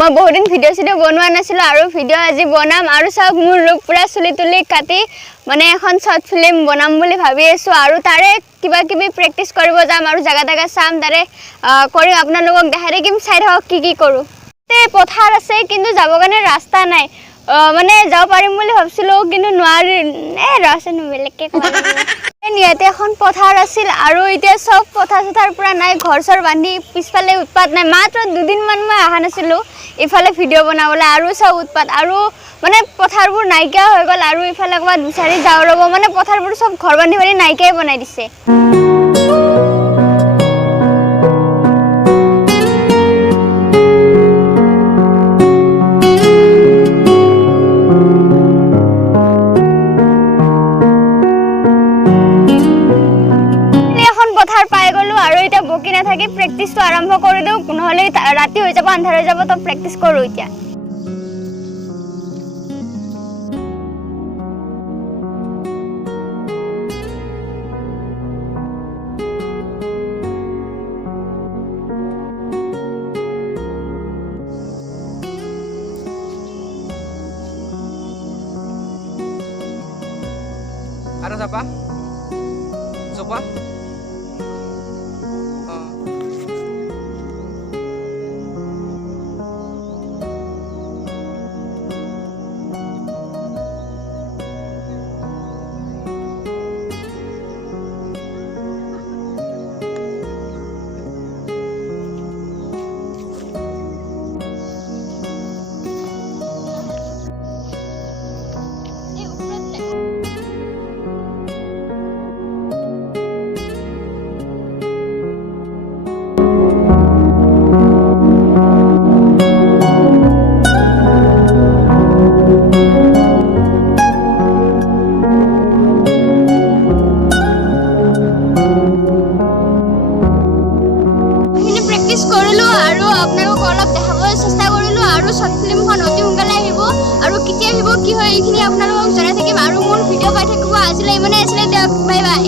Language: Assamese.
মই বহুত দিন ভিডিও বনোৱা নাছিলো আৰু ভিডিও আজি বনাম আৰু সব মোৰ লুক পুৰা চুলি তুলি কাটি মানে এখন শৰ্ট ফিল্ম বনাম বুলি ভাবি আছো আৰু তাৰে কিবা কিবি প্ৰেক্টিস কৰিব যাম আৰু জাগা চাম তাৰে কৰি আপোনালোকক দেখাই দিম চাই থাকক কি কৰো তে পথাৰ আছে কিন্তু যাব কাৰণে ৰাস্তা নাই মানে যাব পাৰিম বুলি ভাবছিলো কিন্তু নোৱাৰি ৰাস্তা বেলেগকে ইয়াতে এখন পথাৰ আছিল আৰু এতিয়া সব পথাৰ পুৰা নাই ঘৰ বান্ধি পিছফালে উৎপাত নাই মাত্ৰ দুদিনমান মই অহা নাছিলো ইফালে ভিডিও বনাবলৈ আৰু সব উৎপাত আৰু মানে পথাৰবোৰ নাইকিয়া হৈ গ'ল আৰু ইফালে ক'ৰবাত বিচাৰি যাওঁ ৰ'ব মানে পথাৰবোৰ সব ঘৰ বান্ধি নাইকিয়াই বনাই দিছে বকি না থাকি প্ৰেক্টিসটো আৰম্ভ কৰি দিও নহলে ৰাতি হৈ যাব আন্ধাৰ হৈ যাব তো প্ৰেক্টিস কৰো এতিয়া Ada siapa? Sopa? কৰিলো আৰু আপোনালোকক অলপ দেখাবলৈ চেষ্টা কৰিলো আৰু শৰ্ট ফিল্মখন অতি সোনকালে আহিব আৰু কেতিয়া আহিব কি হয় এইখিনি আপোনালোকক জনাই থাকিম আৰু মোৰ ভিডিও পাই থাকিব আজিলৈ ইমানেই আছিলে দিয়ক বাই বাই